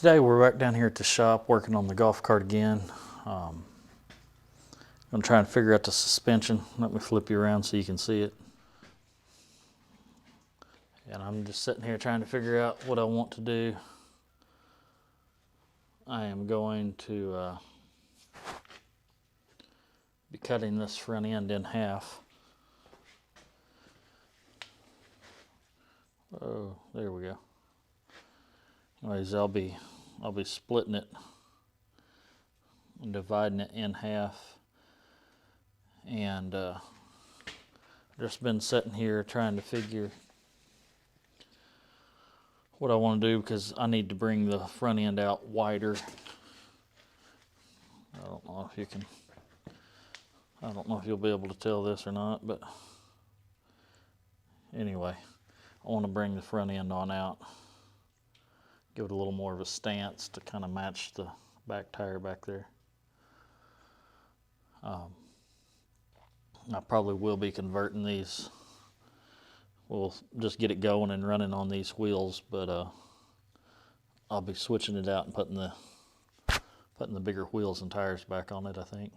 Today we're back down here at the shop working on the golf cart again. I'm trying to figure out the suspension. Let me flip you around so you can see it. And I'm just sitting here trying to figure out what I want to do. I am going to be cutting this front end in half. Oh, there we go. Anyways, I'll be splitting it and dividing it in half. And just been sitting here trying to figure what I want to do, because I need to bring the front end out wider. I don't know if you'll be able to tell this or not, but anyway, I want to bring the front end on out, give it a little more of a stance to kind of match the back tire back there. I probably will be converting these. We'll just get it going and running on these wheels, but I'll be switching it out and putting the bigger wheels and tires back on it, I think.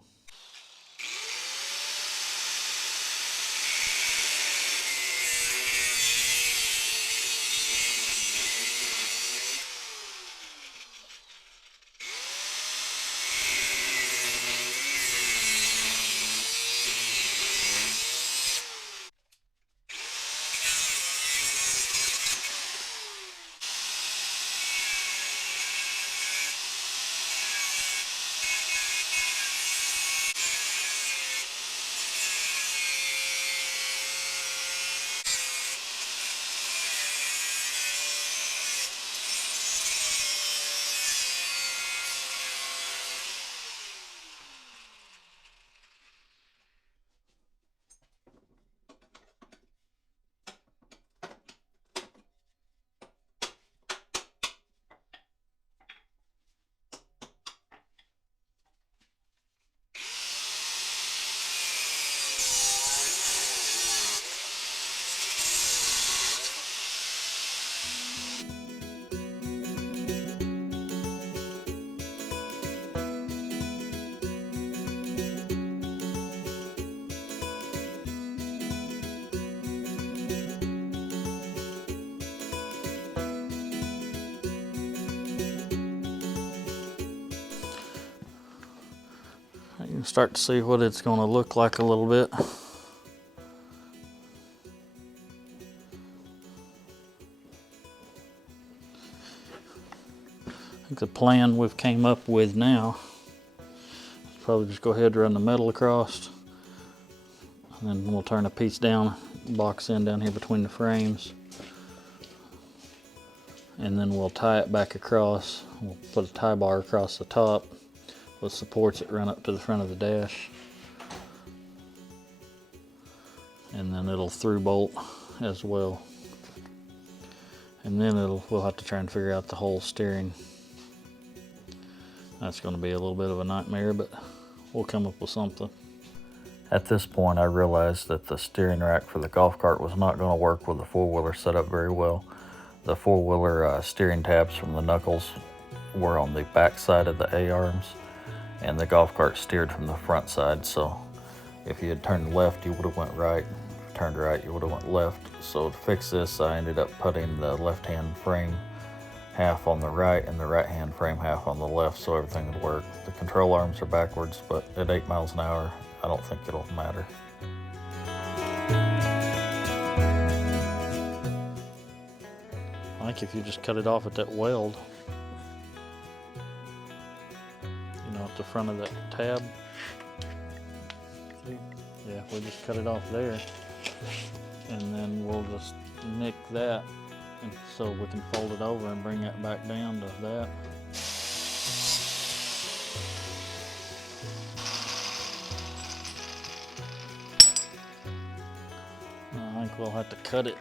You can start to see what it's going to look like a little bit. I think the plan we've came up with now is probably just go ahead and run the metal across, and then we'll turn a piece down, box in down here between the frames, and then we'll tie it back across. We'll put a tie bar across the top with supports that run up to the front of the dash, and then it'll through bolt as well. And then we'll have to try and figure out the whole steering. That's going to be a little bit of a nightmare, but we'll come up with something. At this point, I realized that the steering rack for the golf cart was not going to work with the four-wheeler setup very well. The four-wheeler steering tabs from the knuckles were on the back side of the A-arms, and the golf cart steered from the front side. So if you had turned left, you would have went right. If you turned right, you would have went left. So to fix this, I ended up putting the left-hand frame half on the right and the right-hand frame half on the left, so everything would work. The control arms are backwards, but at 8 miles an hour, I don't think it'll matter. I think if you just cut it off at that weld, at the front of that tab. See? Yeah, we just cut it off there, and then we'll just nick that, and so we can fold it over and bring that back down to that. I think we'll have to cut it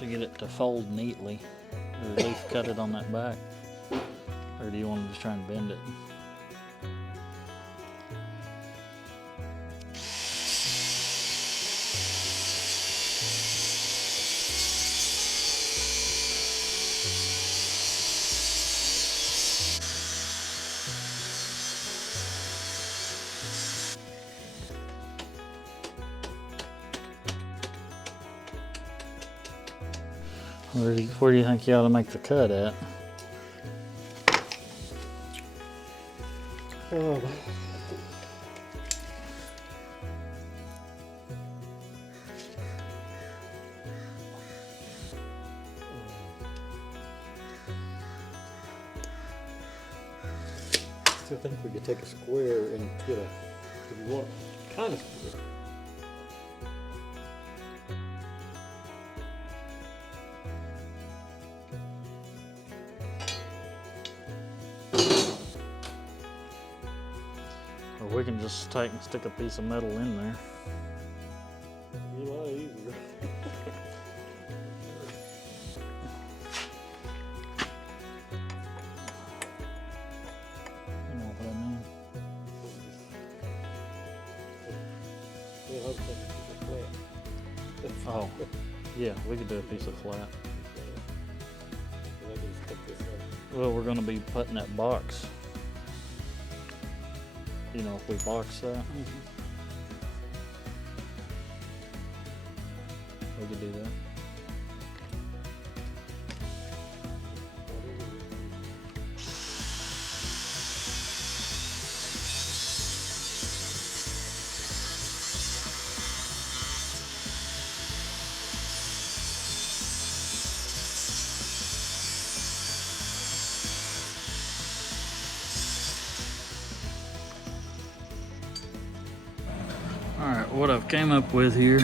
to get it to fold neatly, or at least cut it on that back. Or do you want to just try and bend it? Where do you think you ought to make the cut at? I think we could take a square and get a, if you want, kind of square. Or we can just take and stick a piece of metal in there. Be a lot easier. You know what I mean? Oh, yeah, we could do a piece of flat. Well, we're going to be putting that box. You know, if we box that, we could do that. Alright, what I've came up with here,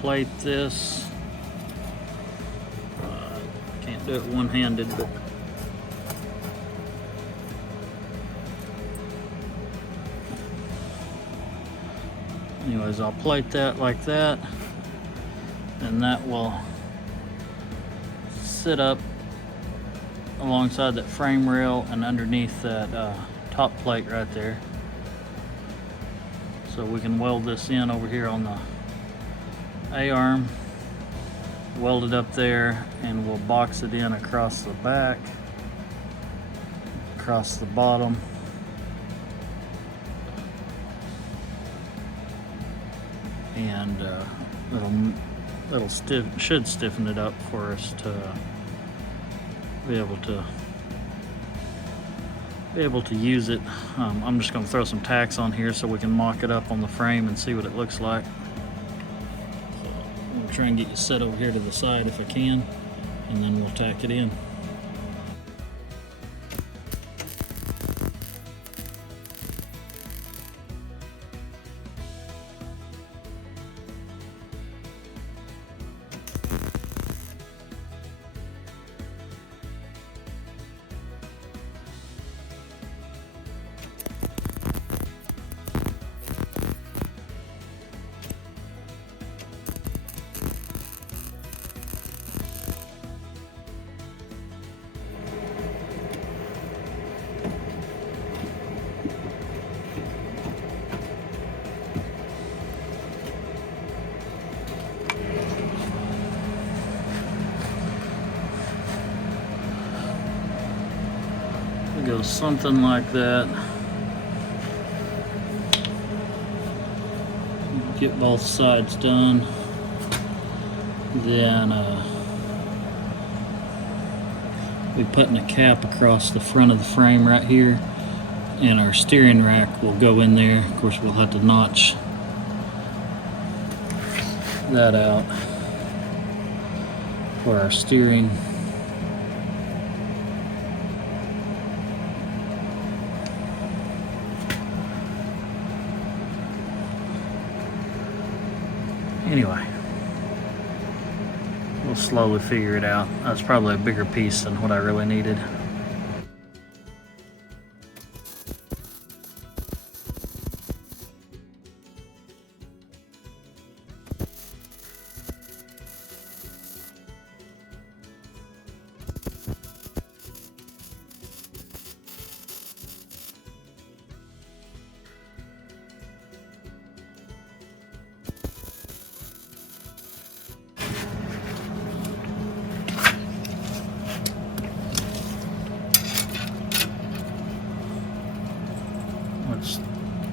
plate this, can't do it one-handed, but anyways, I'll plate that like that, and that will sit up alongside that frame rail and underneath that top plate right there. So we can weld this in over here on the A-arm, weld it up there, and we'll box it in across the back, across the bottom, and should stiffen it up for us to be able to use it. I'm just going to throw some tacks on here so we can mock it up on the frame and see what it looks like. So I'm going to try and get you set over here to the side if I can, and then we'll tack it in. It goes something like that. Get both sides done. Then we putting a cap across the front of the frame right here, and our steering rack will go in there. Of course, we'll have to notch that out for our steering. Anyway, we'll slowly figure it out. That's probably a bigger piece than what I really needed.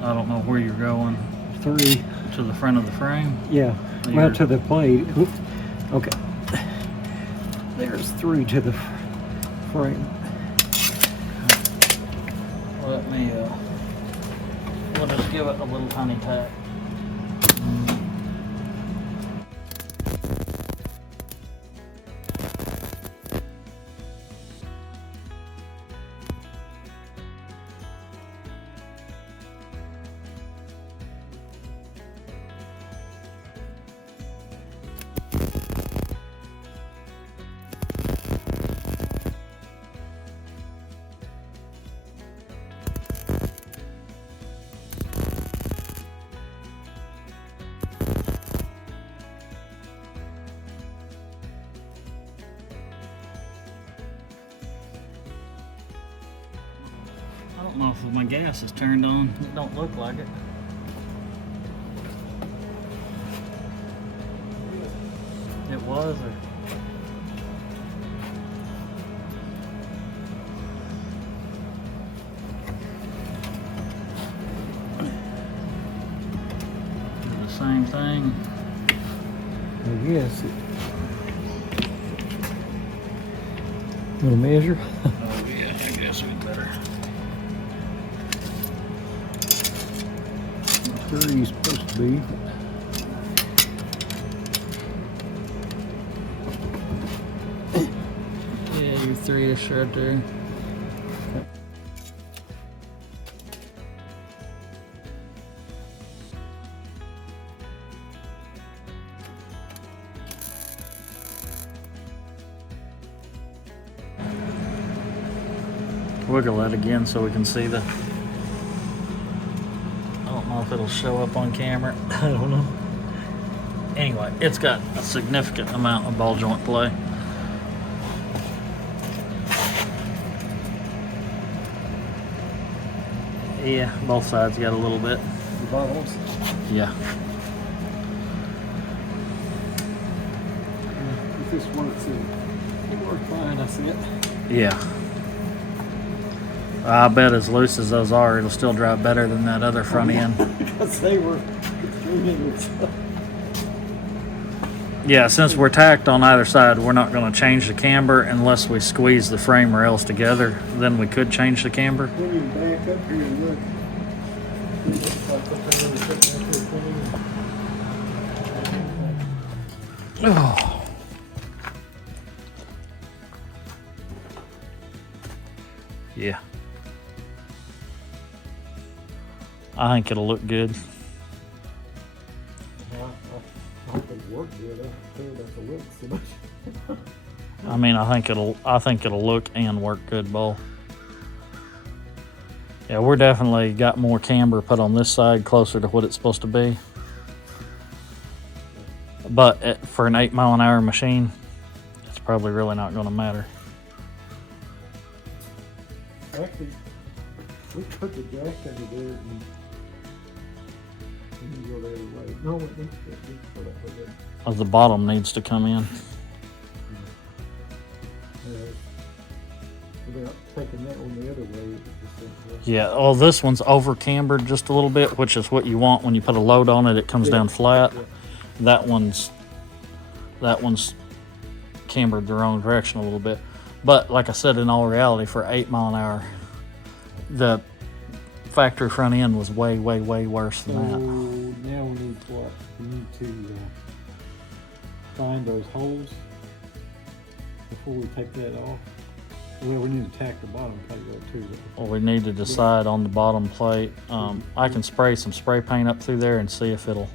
I don't know where you're going. 3. To the front of the frame? Yeah, well, to the plate. Oop. Okay. There's 3 to the frame. Let me, we'll just give it a little tiny tap. I don't know if my gas is turned on. It don't look like it. It was, or... Do the same thing. I guess. Little measure. Oh yeah, I guess we better. That's where he's supposed to be. Yeah, your 3-ish right there. Wiggle that again so we can see the... I don't know if it'll show up on camera. I don't know. Anyway, it's got a significant amount of ball joint play. Yeah, both sides got a little bit. The bottoms. Yeah. If this works, it'll work fine, I see it. Yeah. I bet as loose as those are, it'll still drive better than that other front end. Because they were 300. Yeah, since we're tacked on either side, we're not going to change the camber unless we squeeze the frame rails together. Then we could change the camber. When you back up here and look, Oh. Yeah. I think it'll look good. I hope it worked good. I feel about the look so much. I mean, I think it'll look and work good both. Yeah, we're definitely got more camber put on this side closer to what it's supposed to be. But for an 8-mile-an-hour machine, it's probably really not going to matter. Actually, we put the jack under there and you go the other way. No, it needs to put up with it. The bottom needs to come in. Without taking that one the other way. Yeah, oh, this one's over cambered just a little bit, which is what you want when you put a load on it. It comes down flat. Yeah. That one's cambered the wrong direction a little bit. But like I said, in all reality, for 8-mile-an-hour, the factory front end was way, way, way worse than that. Now we need what? We need to find those holes before we take that off. Well, we need to tack the bottom plate up too. Well, we need to decide on the bottom plate. I can spray some spray paint up through there and see if it'll...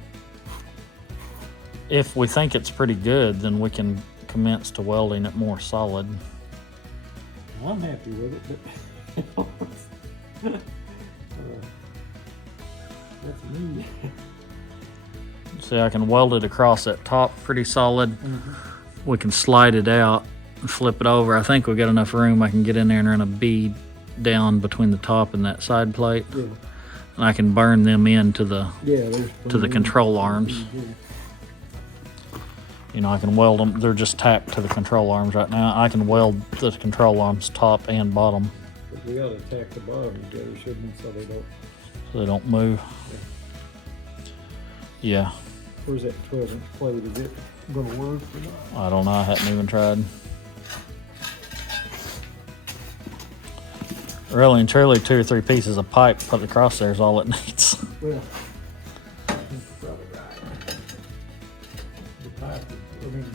If we think it's pretty good, then we can commence to welding it more solid. Well, I'm happy with it, but that's me. See, I can weld it across that top pretty solid. Mm-hmm. We can slide it out and flip it over. I think we got enough room. I can get in there and run a bead down between the top and that side plate. Yeah. And I can burn them into the to the control arms. You know, I can weld them. They're just tacked to the control arms right now. I can weld the control arms top and bottom. But we gotta tack the bottom together, shouldn't we, so they don't Move. Yeah, Where's that 12-inch plate? Is it gonna work or not? I don't know. I hadn't even tried. Really and truly, 2 or 3 pieces of pipe put across there is all it needs. Well, that's probably right. The pipe, I mean,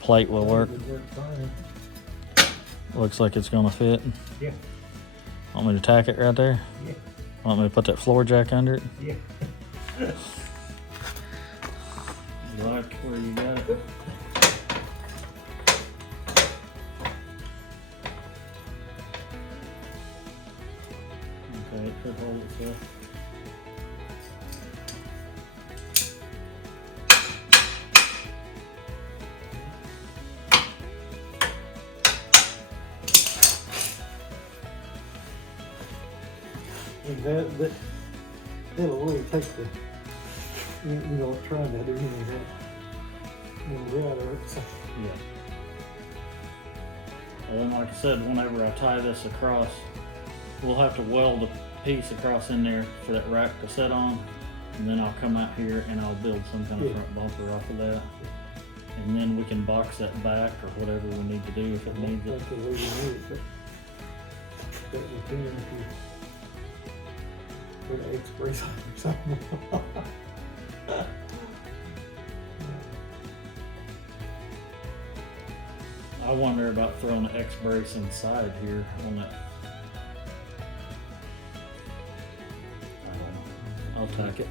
Plate will work. would work fine. Looks like it's gonna fit. Yeah, Want me to tack it right there? yeah, Want me to put that floor jack under it? yeah. Like where you got it. Okay, it should hold itself. And that'll really take the, trying to do anything. Right, so. Yeah. And then, like I said, whenever I tie this across, we'll have to weld a piece across in there for that rack to set on, and then I'll come out here and I'll build some kind of front bumper off of that, and then we can box that back or whatever we need to do if it needs it. That's the way we need it, but we can if you put an X-brace on or something. I wonder about throwing an X brace inside here on that. I don't know. I'll tack it.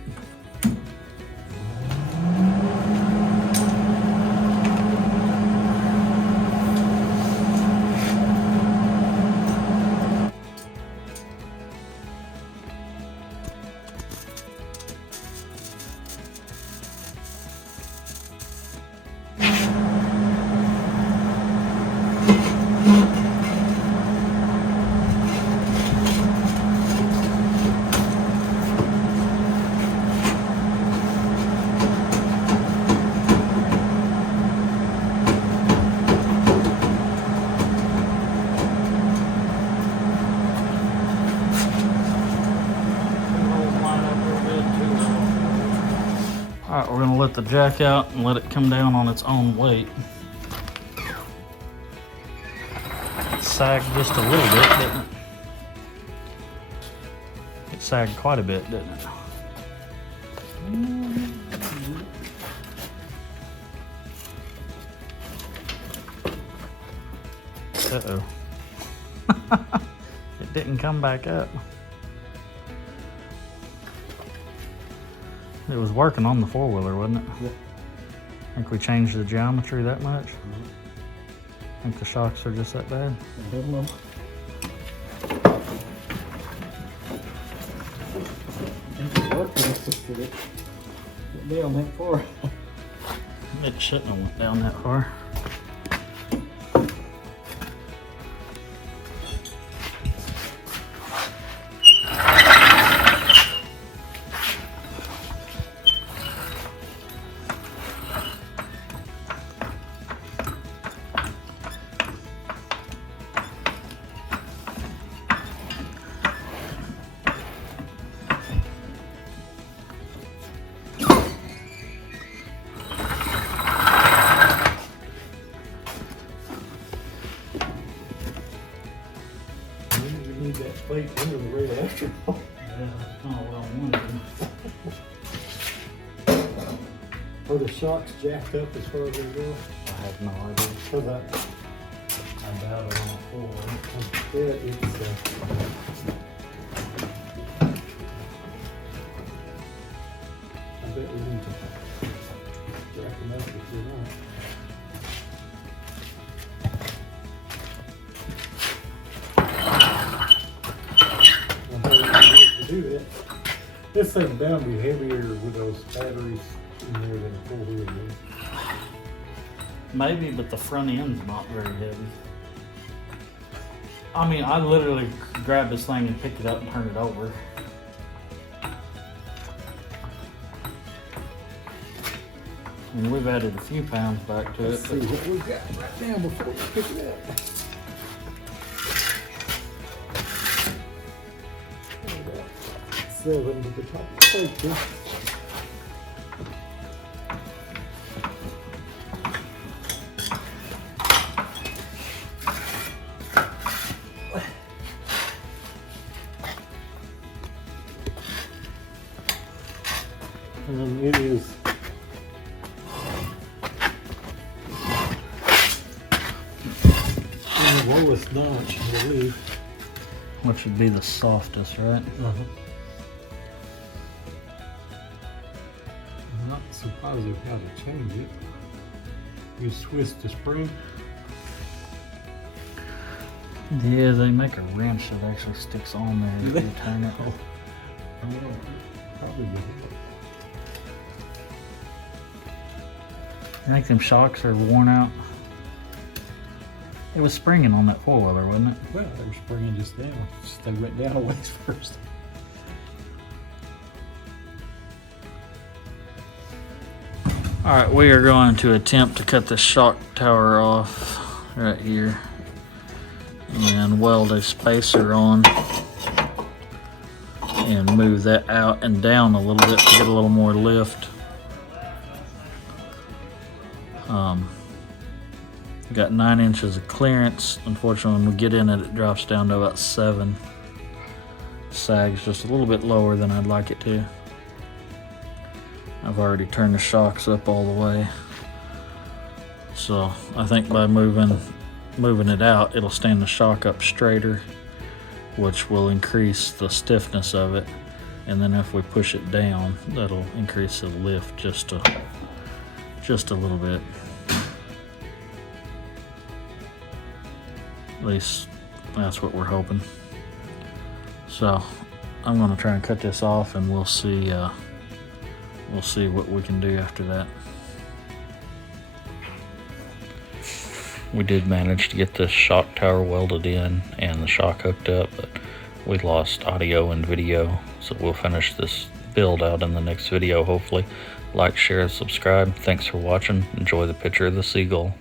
Alright, we're gonna let the jack out and let it come down on its own weight. It sagged just a little bit, didn't it? It sagged quite a bit, didn't it? Uh-oh. It didn't come back up. It was working on the 4-wheeler, wasn't it? Yeah. I think we changed the geometry that much. I think the shocks are just that bad. I don't know. It's working, it's just that it down that far. It shouldn't have went down that far. Need that plate under the rail after all. Yeah, that's kind of what I wanted. Are the shocks jacked up as far as they go? I have no idea. So that, I doubt it on a 4-wheeler. yeah, it's, I bet we need to jack them up if we want. To do that. This thing's bound to be heavier with those batteries in there than a 4-wheeler is. Maybe, but the front end's not very heavy. I mean, I literally grabbed this thing and picked it up and turned it over. I mean, we've added a few pounds back to it. Let's see what we got right now before we pick it up. 7 to the top of the plate here. And the lowest notch, I believe. Which would be the softest, right? I'm not so positive how to change it. You twist the spring. Yeah, they make a wrench that actually sticks on there if you turn it. I don't know. Probably would help. I think them shocks are worn out. It was springing on that four-wheeler, wasn't it? Well, they were springing just down. Just they went down a ways first. All right, we are going to attempt to cut the shock tower off right here and then weld a spacer on and move that out and down a little bit to get a little more lift. Got 9 inches of clearance. Unfortunately, when we get in it, it drops down to about 7. Sags just a little bit lower than I'd like it to. I've already turned the shocks up all the way. So I think by moving it out, it'll stand the shock up straighter, which will increase the stiffness of it. And then if we push it down, that'll increase the lift just a little bit. At least that's what we're hoping. So I'm gonna try and cut this off, and we'll see what we can do after that. We did manage to get this shock tower welded in and the shock hooked up, but we lost audio and video, so we'll finish this build out in the next video hopefully. Like, share, and subscribe. Thanks for watching. Enjoy the picture of the seagull.